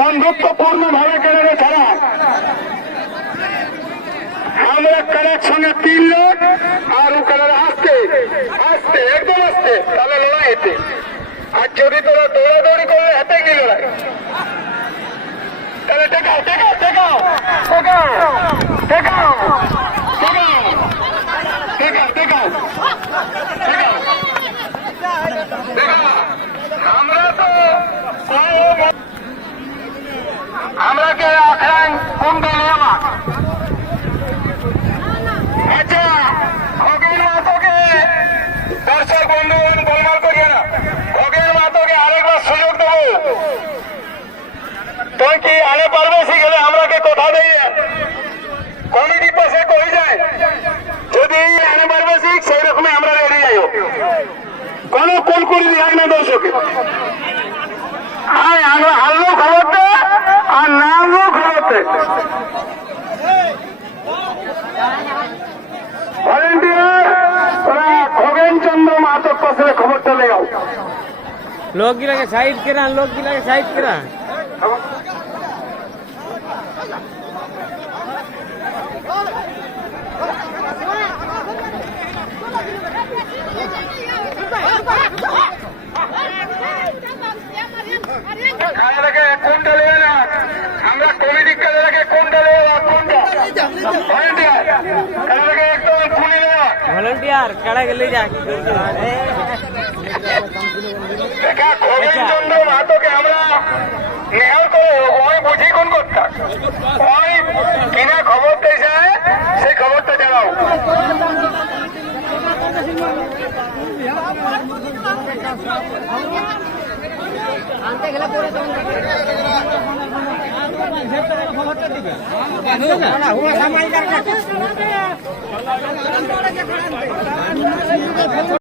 বন্ধুত্বপূর্ণ ভাবে কেনারে ছাড়া আমরা কারার সঙ্গে 3 লোক আর ও কারার আসতে আসতে একদম আসতে তাহলে লড়াই হেতে। আর যদি তোরা দৌড়াদৌড়ি করলে হাতে কি লড়াই, তাহলে টেকাও টেকাও টেকাও টেকাও টেকাও টেকাও টেকাও টেকাও। আমরা তো আমরা কে এখন কোনটা নেওয়া আচ্ছা খগেন মাহাতোকে দর্শক বন্ধুগণ গোলমাল করিয়ে না, খগেন মাহাতোকে আরেকবার সুযোগ দেবো। তুই কি আনে পারবে শিখলে আমরাকে কথা দিয়ে কমিটি পাশে কই যায়, যদি আনে পারবে শিখ সেই রকমই আমরা রেডি যাই। কোনো কোন করে দিই না দর্শকে, হ্যাঁ আমরা হারলেও খবরটা আর নামলেও খবরটা। ভলেন্টিয়ার ওরা খগেন চন্দ্র মাহাতোর পাশে খবরটা লেগাও। लोग गिरा के साइड करा, लोग गिरा के साइड करा। কোনটা লেগে না আমরা কমিটি কাজে কোনটা লেগে না কোনটা ভলেন্টিয়ার কাজে একদম খুলে নেওয়া वॉलंटियर कड़ा के ले जा দেখা খগেন চন্দ্র মাহাতোকে আমরা নেওয়ার করে ওই বুঝি কোন করতাম ওই কিনা খবরটা যায় সেই খবরটা জানাও। আনতে গেলে পরে খবরটা দিবে না হুয়া সামাল